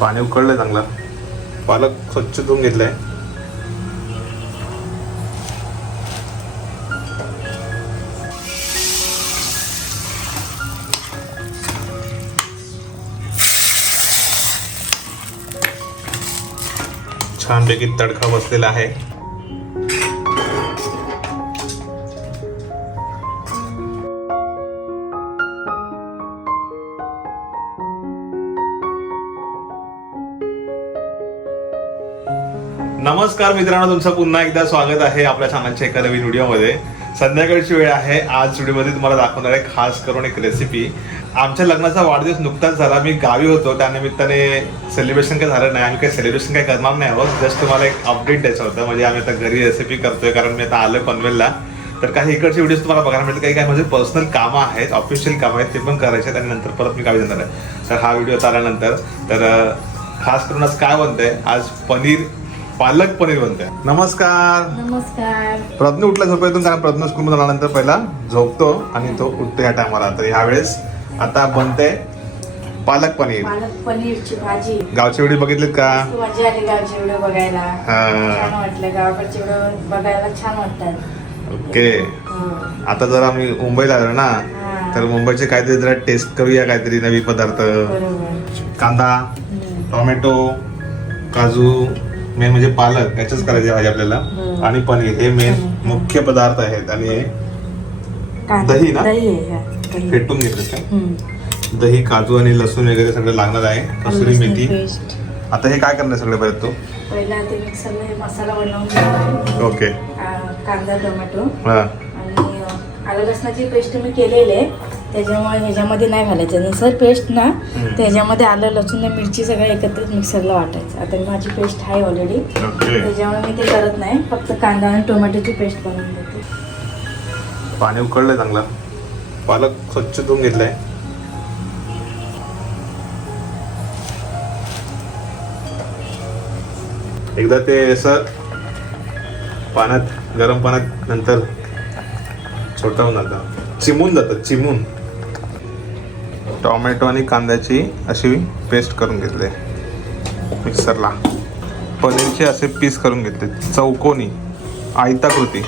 पाणी उकळलंय चांगलं. पालक स्वच्छ धुवून घेतलाय. छानपैकी तडका बसलेला आहे. नमस्कार मित्रांनो तुमचं पुन्हा एकदा स्वागत आहे आपल्या चॅनलच्या एका नवीन व्हिडिओमध्ये. संध्याकाळची वेळ आहे. आज व्हिडिओमध्ये तुम्हाला दाखवणार आहे खास करून एक रेसिपी आमच्या लग्नाचा वाढदिवस नुकताच झाला. मी गावी होतो. त्यानिमित्ताने सेलिब्रेशन काही झालं नाही. आम्ही काही सेलिब्रेशन काही करणार नाही आहोत. जस्ट तुम्हाला एक अपडेट द्यायचं होतं. म्हणजे आम्ही आता घरी रेसिपी करतोय. कारण मी आता आलो पनवेलला. तर काही इकडचे व्हिडिओज तुम्हाला बघायला मिळतील. काही काही माझे पर्सनल कामं आहेत. ऑफिशियल कामं आहेत. ते पण करायचे आहेत आणि नंतर परत मी गावी जाणार आहे. तर हा व्हिडिओ चालल्यानंतर तर खास करून आज काय बनतंय? आज पनीर पालक पनीर बनतंय. नमस्कार. नमस्कार. प्रज्ञ उठला झोपेतून कारण प्रज्ञ स्कूल आल्यानंतर पहिला झोपतो आणि तो उठतो या टायमाला तर ह्यावेळेस आता बनते पालक पनीर. पालक पनीरची भाजी. गावचे व्हिडिओ बघितलेत का? मजा आली गावचे व्हिडिओ बघायला. हा. छान वाटलं. गावाकडचे व्हिडिओ बघायला छान वाटतात. ओके. हो. आता जर आम्ही मुंबईला आलो ना हा. तर मुंबईचे काहीतरी जरा टेस्ट करूया काहीतरी नवी पदार्थ. बरोबर. कांदा. टोमॅटो काजू मेन म्हणजे पालक याच्याच करायचे भाजी आपल्याला. आणि पनीर हे मेन. मुख्य पदार्थ आहेत. आणि हे दही ना? हा. फेटून घेतलं काय हम्म. दही काजू आणि लसूण वगैरे सगळं लागणार आहे. कसुरी मेथी. आता हे काय करणार सगळे परत तू? पहिला ते मिक्सरला हे मसाला बनवून घेतला. ओके. कांदा टोमॅटो. आणि आलं लसणाची पेस्ट मी केलेली आहे. त्याच्यामुळे ह्याच्यामध्ये नाही घालायचं. नसर पेस्ट ना त्याच्यामध्ये आलं लसूण आणि मिरची सगळं एकत्रित मिक्सरला वाटायचं. आता माझी पेस्ट आहे ऑलरेडी त्याच्यामुळे मी ते करत नाही. फक्त कांदा आणि टोमॅटोची पेस्ट बनवून देते. पाणी उकळलंय चांगलं. पालक स्वच्छ धुवून घेतलाय. एकदा ते असं पाण्यात गरम पाण्यात नंतर छोटा होऊन जातं. चिमून जातं चिमून. टोमॅटो आणि कांद्याची अशी पेस्ट करून घेतले. मिक्सरला. पनीरचे असे पीस करून घेतले. चौकोनी. आयताकृती.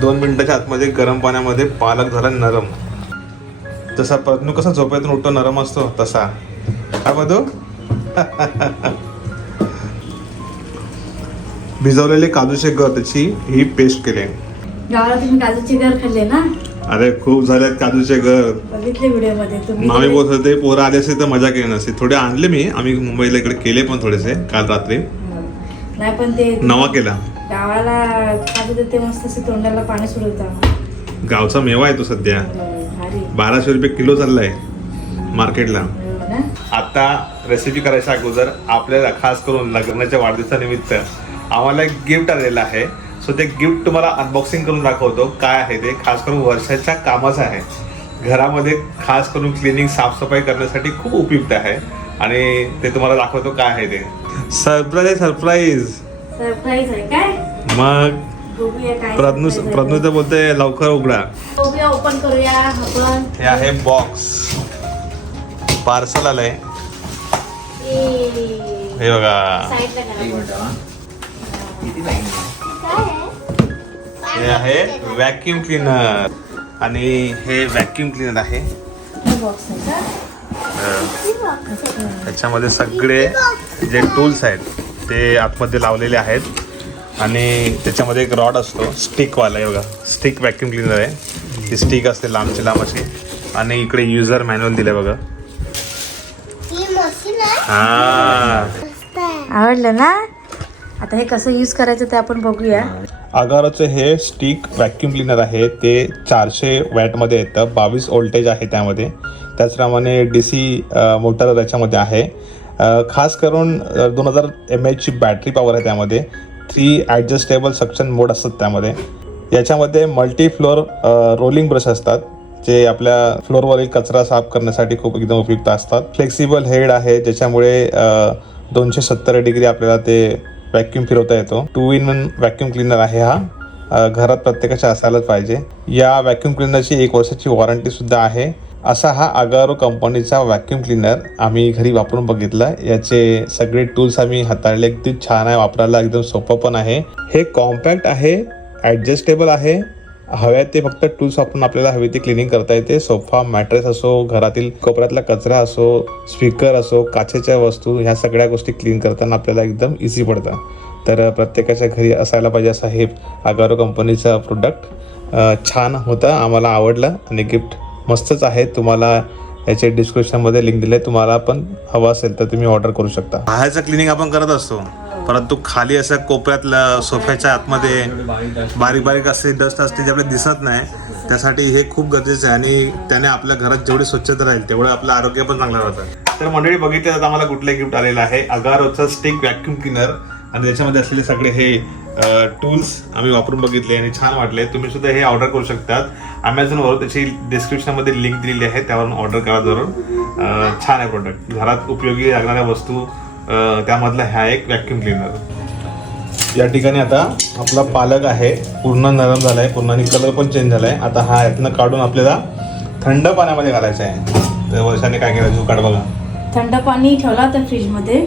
दोन मिनटाच्या आतमध्ये गरम पाण्यामध्ये पालक झाला नरम. जसा प्रज्ञू कसा झोपेतून उठतो नरम असतो तसा. काय बघू भिजवलेले काजूचे गर त्याची ही पेस्ट केली. गावाला तुम्ही काजूचे गर खाल्ले ना? अरे खूप झालेत काजूचे घर. बघितले व्हिडिओमध्ये तुम्ही. मामी बोलत होते पोरं आले असते तर मजा केली नसते. थोडे आणले मी आम्ही मुंबईला इकडे केले पण थोडेसे काल रात्री. नाही पण ते नवा केला. गावाला खात होते ते मस्त असे तोंडाला पाणी गावचा मेवा आहे तो सध्या. भारी. बाराशे रुपये किलो चाललाय मार्केटला. आता रेसिपी करायच्या अगोदर आपल्याला खास करून लग्नाच्या वाढदिवसानिमित्त आम्हाला एक गिफ्ट आलेलं आहे. सो ते गिफ्ट तुम्हाला अनबॉक्सिंग करून दाखवतो. काय आहे ते? खास करून वर्षाच्या कामाचं आहे. घरामध्ये खास करून क्लिनिंग साफसफाई करण्यासाठी खूप उपयुक्त आहे. आणि ते तुम्हाला दाखवतो काय आहे ते. सरप्राईज सरप्राईज सरप्राईज आहे काय? मग प्रज्ञू. प्रज्ञू तर बोलते लवकर उघडा. ओपन करूया आपण. हे आहे बॉक्स पार्सल आलंय. हे बघा. हे आहे व्हॅक्युम क्लीनर आणि हे व्हॅक्युम क्लीनर आहे. बॉक्स आहे का? अं, त्याच्यामध्ये सगळे जे टूल्स आहेत ते आतमध्ये लावलेले आहेत. आणि त्याच्यामध्ये एक रॉड असतो स्टिकवाला आहे बघा. स्टिक व्हॅक्युम क्लीनर आहे. ती स्टिक असते लांबची लांब अशी आणि इकडे युजर मॅन्युअल दिले बघा. हा. आवडलं ना? आता हे कसं यूज करायचं ते आपण बघूया. आगाराचं हे स्टिक व्हॅक्युम क्लिनर आहे ते चारशे वॅटमध्ये येतं. बावीस वोल्टेज आहे त्यामध्ये. त्याचप्रमाणे डी सी मोटर याच्यामध्ये आहे. खास करून दोन हजार एम एचची बॅटरी पॉवर आहे त्यामध्ये. थ्री ॲडजस्टेबल सक्शन मोड असतात त्यामध्ये. याच्यामध्ये मल्टी फ्लोअर रोलिंग ब्रश असतात जे आपल्या फ्लोअरवरील कचरा साफ करण्यासाठी खूप एकदम उपयुक्त असतात. फ्लेक्सिबल हेड आहे ज्याच्यामुळे दोनशे सत्तर डिग्री आपल्याला ते व्हॅक्यूम फिरवता येतो. Two in one vacuum cleaner आहे हा. घरात प्रत्येकाच्या असायलाच पाहिजे. या व्हॅक्यूम क्लिनरची एक वर्षाची वॉरंटी सुद्धा आहे. असा हा अगारो कंपनीचा व्हॅक्यूम क्लीनर आम्ही घरी वापरून बघितला. याचे सगळे टूल्स आम्ही हाताळले. अगदी छान आहे वापरायला एकदम सोपं पण आहे. हे कॉम्पॅक्ट आहे ॲडजस्टेबल आहे. हव्या ते फक्त टूल्स वापरून आपल्याला हवी ती क्लिनिंग करता येते. सोफा मॅट्रेस असो घरातील कोपऱ्यातला कचरा असो स्पीकर असो काचेच्या वस्तू ह्या सगळ्या गोष्टी क्लीन करताना आपल्याला एकदम इझी पडतं तर प्रत्येकाच्या घरी असायला पाहिजे असा हे आगारो कंपनीचं प्रोडक्ट छान होतं आम्हाला आवडलं आणि गिफ्ट मस्तच आहे. तुम्हाला याचे डिस्क्रिप्शनमध्ये लिंक दिले तुम्हाला पण हवं असेल तर तुम्ही ऑर्डर करू शकता. बाहेरचं क्लिनिंग आपण करत असतो. परंतु खाली असं कोपऱ्यातल्या सोफ्याच्या आतमध्ये बारीक बारीक असे डस्ट असते जे आपल्याला दिसत नाही त्यासाठी हे खूप गरजेचं आहे आणि त्याने आपल्या घरात जेवढी स्वच्छता राहील तेवढं आपलं आरोग्य पण चांगलं राहतं. तर मंडळी बघितले तर आम्हाला कुठलं गिफ्ट आलेलं आहे. अगारोचा स्टिक व्हॅक्यूम क्लिनर आणि त्याच्यामध्ये असलेले सगळे हे टूल्स आम्ही वापरून बघितले आणि छान वाटले. तुम्ही सुद्धा हे ऑर्डर करू शकतात. अमेझॉनवर त्याची डिस्क्रिप्शनमध्ये लिंक दिलेली आहे त्यावरून ऑर्डर करा जरूर छान आहे प्रोडक्ट घरात उपयोगी लागणाऱ्या वस्तू त्यामधला हा एक व्हॅक्यूम क्लिनर या ठिकाणी आता आपला पालक आहे. पूर्ण नरम झालाय. पूर्ण आणि कलर पण चेंज झालाय. आता हा यातनं काढून आपल्याला थंड पाण्यामध्ये घालायचा आहे. तर वर्षाने काय केलं काढ बघा. थंड पाणी ठेवला होता फ्रीजमध्ये.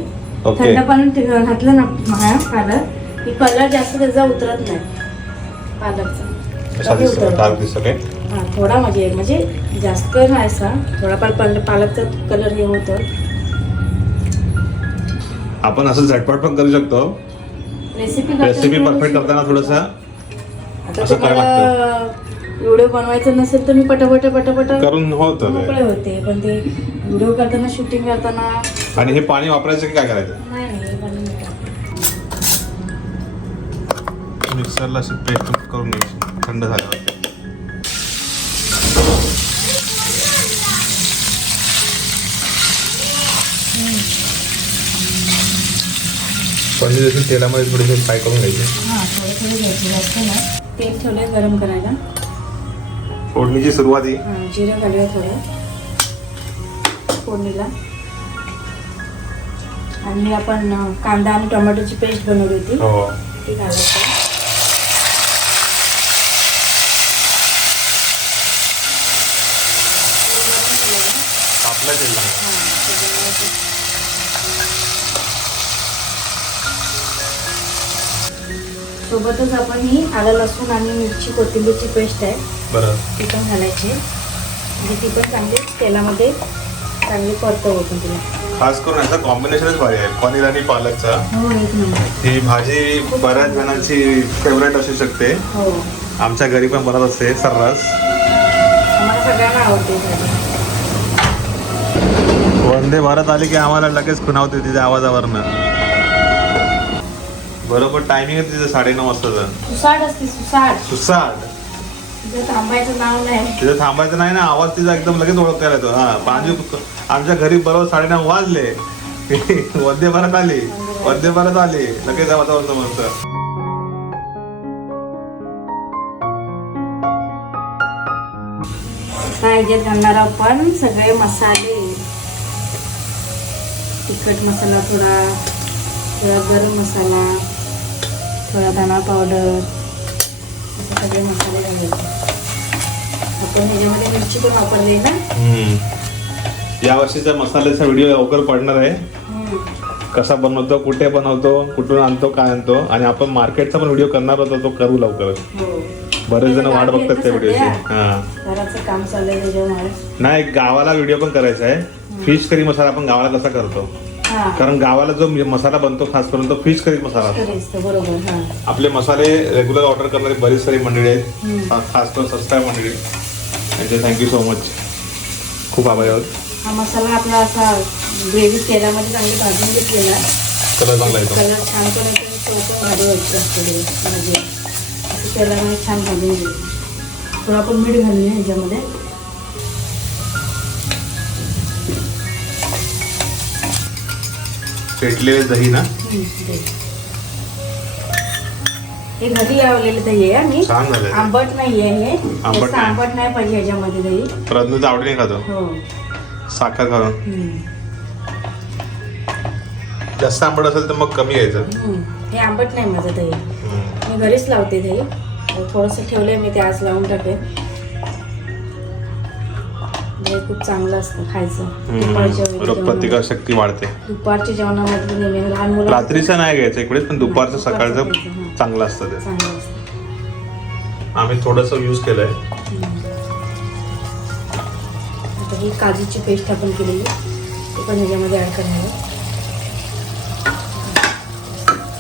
थंड पाणी घातलं ना कलर की कलर जास्त त्याचा उतरत नाही. पालकचा. हा थोडा म्हणजे म्हणजे जास्त नाही असा. थोडाफार पाल पालकचा कलर हे होतं. आपण असं झटपट पण करू शकतो. रेसिपी रेसिपी परफेक्ट करताना थोडंसं. असं करावं तुम्हाला व्हिडिओ बनवायचा नसेल तर मी पटापट पटापट करून होतं मोकळे. होते पण ते व्हिडिओ करताना शूटिंग करताना आणि हे पाणी वापरायचं की काय करायचं? नाही नाही पण नाही करत. मिक्सरला अशी पेस्ट करून घ्यायची. थंड झाल्यावर. पहिले देखील तेलामध्ये थोडेसे फ्राय करून घ्यायचे. हां थोडे थोडे घ्यायचे जास्त नाही. तेल ठेवलं गरम करायला. फोडणीची सुरुवाती हां. जिरं घालूया थोडं. फोडणीला. आणि आपण कांदा आणि टोमॅटोची पेस्ट बनवली होती. हो. ती घालायची. सोबतच आपण ही आलं लसूण आणि मिरची कोथिंबीरची पेस्ट आहे. ती पण घालायची म्हणजे ती पण चांगली तेलामध्ये चांगली परतवतो तिला. खास करून याचा कॉम्बिनेशनच भारी आहे. पनीर आणि पालकचा. हो ही भाजी बऱ्याच जणांची फेवरेट असू शकते. हो. आमच्या घरी पण बनत असते सर्रास. सगळ्यांना आवडते वंदे भारत आली की आम्हाला लगेच खुणावते तिच्या आवाजावरनं. बरोबर टायमिंग आहे तिचं साडेनऊ वाजताचं. सुसाट असते सुसाट. सुसाट. तिथं थांबायचं नाव नाही. तिथं थांबायचं नाही ना आवाज तिचा एकदम लगेच ओळखायला येतो. हा पाणी आमच्या घरी बरोबर साडेनऊ वाजले. वंदे भारत आली. वंदे भारत आली. लगेच आता ह्याच्यात घालणार आपण सगळे मसाले. तिखट मसाला थोडा थोडा गरम मसाला. थोडा धना पावडर असे सगळे मसाले घालायचे आपण ह्याच्यामध्ये मिरची पण वापरली ना या वर्षीचा मसाल्याचा व्हिडिओ लवकर पडणार आहे. कसा बनवतो कुठे बनवतो कुठून आणतो काय आणतो आणि आपण मार्केटचा पण व्हिडिओ करणार होतो तो करू लवकर हो बरेच जण वाट बघतात त्या व्हिडिओची. हा नाही गावाला व्हिडिओ पण करायचा आहे फिश करी मसाला आपण गावाला कसा करतो हा कारण गावाला जो मसाला बनतो खास करून तो फिश करी मसाला असतो. बरोबर आपले मसाले रेग्युलर ऑर्डर करणारी बरीच सारी मंडळी आहेत. खास करून सबस्क्राईब मंडळी. त्यांचे थँक्यू सो मच खूप आभारी आहोत. हा मसाला आपला असा ग्रेव्ही तेलामध्ये चांगली भाजून घेतलेला. कलर चांगला येतो. कलर छान तेलामध्ये छान भाजून थोडं आपण मीठ घालूया ह्याच्यामध्ये. फेटलेले दही ना. हे घरी लावलेलं दही आहे मी छान झालं आंबट नाही आहे हे. आंबट जास्त नाही. आंबट नाही पाहिजे ह्याच्यामध्ये दही. प्रज्ञाचा आवडीने खातो. हो. साखर घालून. हम्म. जास्त आंबट असेल तर मग कमी हम्म. हे आंबट नाही माझं दही. मी घरीच लावते दही. थोडंसं ठेवलंय मी ते आज लावून टाकेन हे खूप चांगलं असतं खायचं. दुपारच्या वेळी प्रतिकार जेवणामध्ये. शक्ती वाढते. दुपारच्या जेवणामध्ये नेहमी लहान मुलं रात्रीचं नाही घ्यायचं इकडे पण दुपारचं दुपारचं सकाळचं हां. चांगलं असतं ते. चांगलं असतं. आम्ही थोडस यूज केलंय. आता ही काजूची पेस्ट आपण केलेली. ती पण ह्याच्यामध्ये ऍड करणार आहे.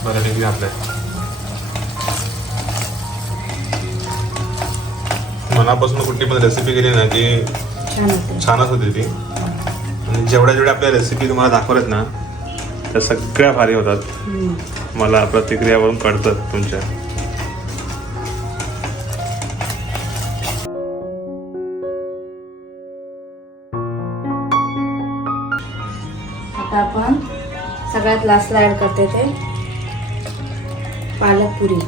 बऱ्यापैकी घातलंय मनापासून कुठली पण रेसिपी केली ना की छान होते. छानच होती ती. आणि जेवढ्या जेवढ्या आपल्या रेसिपी तुम्हाला दाखवल्यात ना त्या सगळ्या भारी होतात. मला प्रतिक्रियावरून कळतं तुमच्या. आता आपण सगळ्यात लास्टला ऍड करते ते पालक पुरी.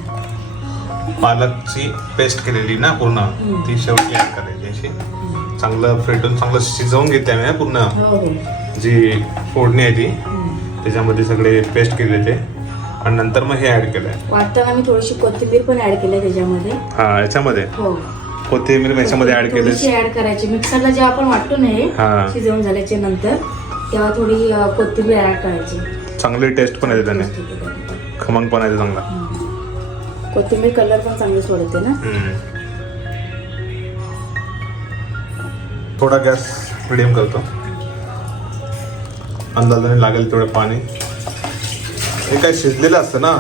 पालकची पेस्ट केलेली ना पूर्ण. ती शेवटी ऍड करायची अशी. चांगलं फेटून चांगलं शिजवून घेते आम्ही ना पूर्ण. हो हो. जी फोडणी आहे ती. त्याच्यामध्ये सगळे पेस्ट केले ते. आणि नंतर मग हे ऍड केलंय. वाटताना मी थोडीशी कोथिंबीर पण ऍड केली त्याच्यामध्ये. हा याच्यामध्ये. हो. कोथिंबीर याच्यामध्ये ऍड केले. ऍड करायची. मिक्सरला जेव्हा आपण वाटतो ना हे. शिजवून झाल्याच्यानंतर तेव्हा थोडी कोथिंबीर ऍड करायची. चांगली टेस्ट पण येते त्याने. खमंग पण येते चांगला. कोथिंबीर कलर पण चांगली सोडते ना. थोडा गॅस मिडियम करतो. अंदाजाने लागेल तेवढं पाणी. हे काय शिजलेलं असतं ना?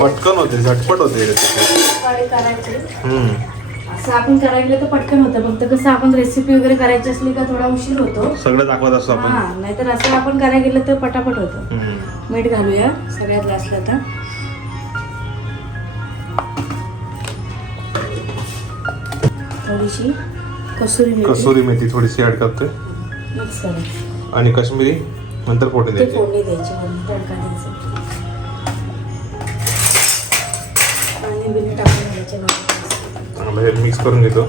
पटकन होते झटपट होते ही. असं आपण करायला तर पटकन होतं फक्त कसं आपण रेसिपी वगैरे करायची असली का थोडा उशीर होतो. सगळं दाखवत असतो आपण. हा नाहीतर असं आपण करायला गेलं तर पटापट होतं. मीठ घालूया सगळ्यात लास्टला आता. थोडीशी कसुरी मेथी. कसुरी मेथी थोडीशी ऍड करतोय मिक्स करायची आणि काश्मीरी नंतर फोडणी ते द्यायची. फोडणी द्यायची तडका द्यायचा. टाकून हे मिक्स करून घेतो.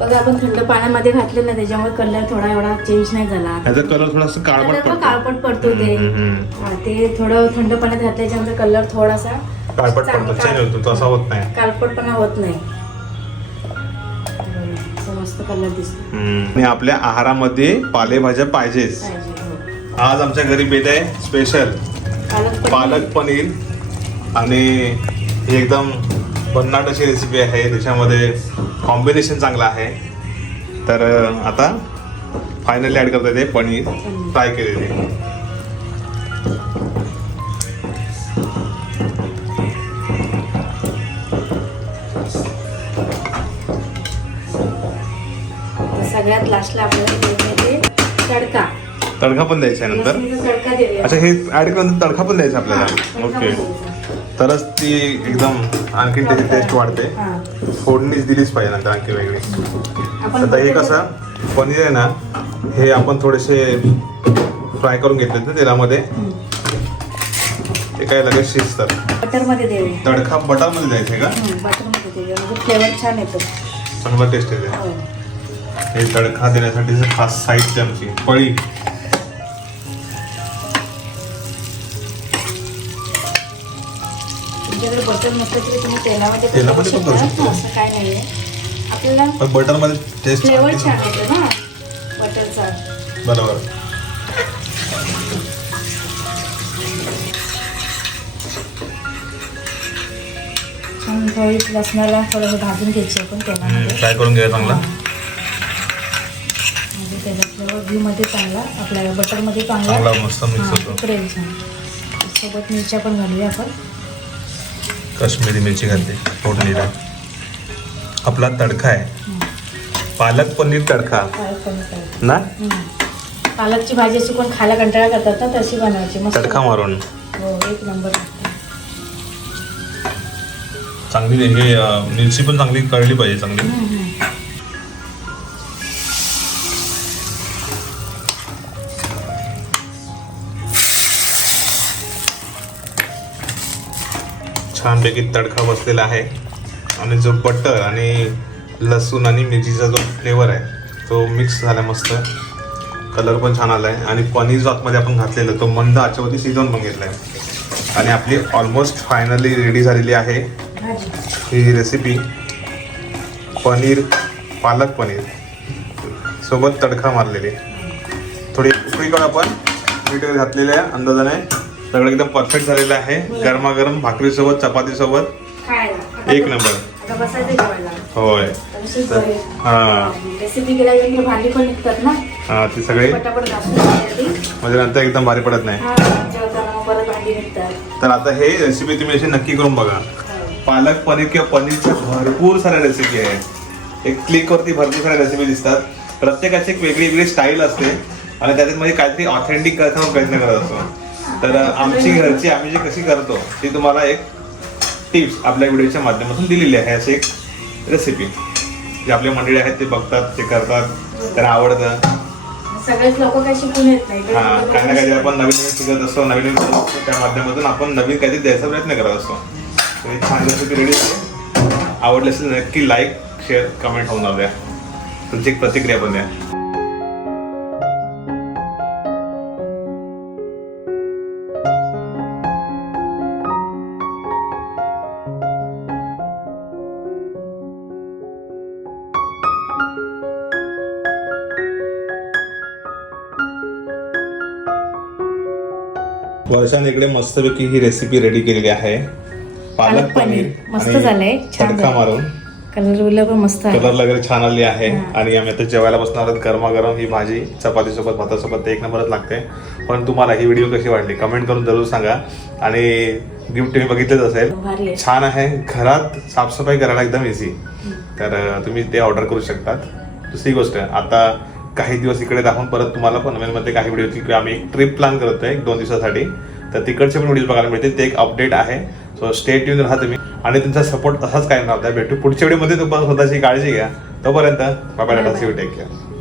बघा आपण थंड पाण्यामध्ये घातलं ना त्याच्यामुळे कलर थोडा एवढा चेंज नाही झाला. याचा कलर थोडासा काळपट काळपट पडतो ते. ते थोडं थंड पाण्यात घातल्याच्यानंतर कलर थोडासा काळपट पडतो चेंज होतो तसा होत नाही. काळपटपणा होत नाही. मस्त कलर दिसतो. हम्म. आणि आपल्या आहारामध्ये पालेभाज्या पाहिजेच. पाहिजे हो. आज आमच्या घरी बेत आहे स्पेशल पालक पनीर. पालक पनीर. आणि ही एकदम भन्नाट अशी रेसिपी आहे त्याच्यामध्ये कॉम्बिनेशन चांगलं आहे. तर अं, आता फायनली ॲड करता येते पनीर. फ्राय केलेले. तडका. तडका पण द्यायचा आहे नंतर? लसणीचा तडका देऊया अच्छा हे ॲड केल्यानंतर तडका पण द्यायचा हा, आपल्याला तडका ओके. पण. तरच ती एकदम आणखी त्याची टेस्ट वाढते. हा. फोडणीच दिलीच पाहिजे नंतर आणखी वेगळी. आपण आता हे बटर- कसं पनीर आहे ना हे आपण थोडेसे फ्राय करून घेतले ना तेलामध्ये. ते काय लगेच शिजतात. बटरमध्ये देऊया. तडका बटरमध्ये द्यायचे का? देऊया. म्हणजे फ्लेवर छान येतो. चांगला टेस्ट येते. हो. हे तडका देण्यासाठी खास साहित्य आमची पळी. बटर नसलं तरी तुम्ही तेलामध्ये पण तेलामध्ये पण करू शकता. शकतो. असं काय नाहीये. आपल्याला पण बटरमध्ये टेस्ट फ्लेवर छान येतो ना बटरचा बरोबर. थोडी लसणाला थोडंसं भाजून घ्यायची आपण तेलामध्ये. फ्राय करून घ्या चांगला. फ्लेवर घीमध्ये चांगला आपल्या बटरमध्ये चांगला. मस्त मिक्स होतो. छान. सोबत मिरच्या पण घालूया आपण. काश्मीरी मिरची घालते फोडणीला. आपला तडका आहे. पालक पनीर तडका. ना. पालकची भाजी अशी कोण खायला कंटाळा करतात ना तशी बनवायची. मस्त तडका मारून. हो एक नंबर. चांगली हे मिरची पण चांगली कळली पाहिजे चांगली. छानपैकी तडका बसलेला आहे. आणि जो बटर आणि लसूण आणि मिरचीचा जो फ्लेवर आहे तो मिक्स झाला मस्त. कलर पण छान आला आहे आणि पनीर जो आतमध्ये आपण घातलेला तो मंद आच्यावरती शिजवून पण घेतला आहे आणि आपली ऑलमोस्ट फायनली रेडी झालेली आहे ही रेसिपी पनीर पालक पनीर. सोबत तडका मारलेली. थोडी उकळी आपण मीठ वगैरे घातलेलं आहे अंदाजाने. सगळं एकदम परफेक्ट झालेलं आहे. गरमागरम भाकरीसोबत चपातीसोबत. एक नंबर. होय. हा. रेसिपी केल्यानंतर भांडी पण निघतात ना? हा ती सगळी. म्हणजे नंतर एकदम भारी पडत नाही. हा, तर आता हे रेसिपी तुम्ही अशी नक्की करून बघा. पालक पनीर किंवा पनीरच्या भरपूर साऱ्या रेसिपी आहेत. एक क्लिकवरती भरपूर साऱ्या रेसिपी दिसतात. प्रत्येकाची एक वेगळी वेगळी स्टाईल असते. आणि त्याच्यात म्हणजे काहीतरी ऑथेंटिक करण्याचा प्रयत्न करत असतो. तर आमची घरची आम्ही जी कशी करतो ती तुम्हाला एक टिप्स आपल्या व्हिडिओच्या माध्यमातून दिलेली आहे. अशी एक रेसिपी जे आपले मंडळी आहेत ते बघतात ते करतात त्यांना आवडतं. सगळेच लोक काही शिकून येत नाही. काही हा काही ना काहीतरी. आपण नवीन नवीन शिकत असतो नवीन नवीन करत असतो त्या माध्यमातून आपण नवीन काहीतरी द्यायचा प्रयत्न करत असतो. तर ही छान रेसिपी रेडी आहे आवडली असेल नक्की लाईक शेअर कमेंट होऊन द्या. तुमची एक प्रतिक्रिया पण द्या. वर्षाने इकडे मस्तपैकी ही रेसिपी रेडी केलेली आहे. पालक पनीर. मस्त झालंय, तडका. मारून. कलर बिलर पण मस्त आहे. कलर वगैरे छान आली आहे. आणि आम्ही आता जेवायला बसणार आहोत. गरमागरम ही भाजी चपातीसोबत भातासोबत ते एक नंबरच लागते. पण तुम्हाला ही व्हिडिओ कशी वाटली? कमेंट करून जरूर सांगा. आणि गिफ्ट तुम्ही बघितलेच असेल. छान आहे. घरात साफसफाई करायला एकदम इझी तर तुम्ही ते ऑर्डर करू शकतात. दुसरी गोष्ट आता काही दिवस इकडे राहून परत तुम्हाला पनवेलमध्ये काही व्हिडिओ की आम्ही एक ट्रिप प्लॅन करतोय एक दोन दिवसासाठी. तर तिकडचे पण व्हिडिओ बघायला मिळतील. ते एक अपडेट आहे. सो स्टेट येऊन राहा तुम्ही. आणि तुमचा सपोर्ट असाच काय राहता भेटू पुढच्या व्हिडिओमध्ये तुम्हाला स्वतःची काळजी घ्या. तोपर्यंत बाबा टाटा सी टेक केअर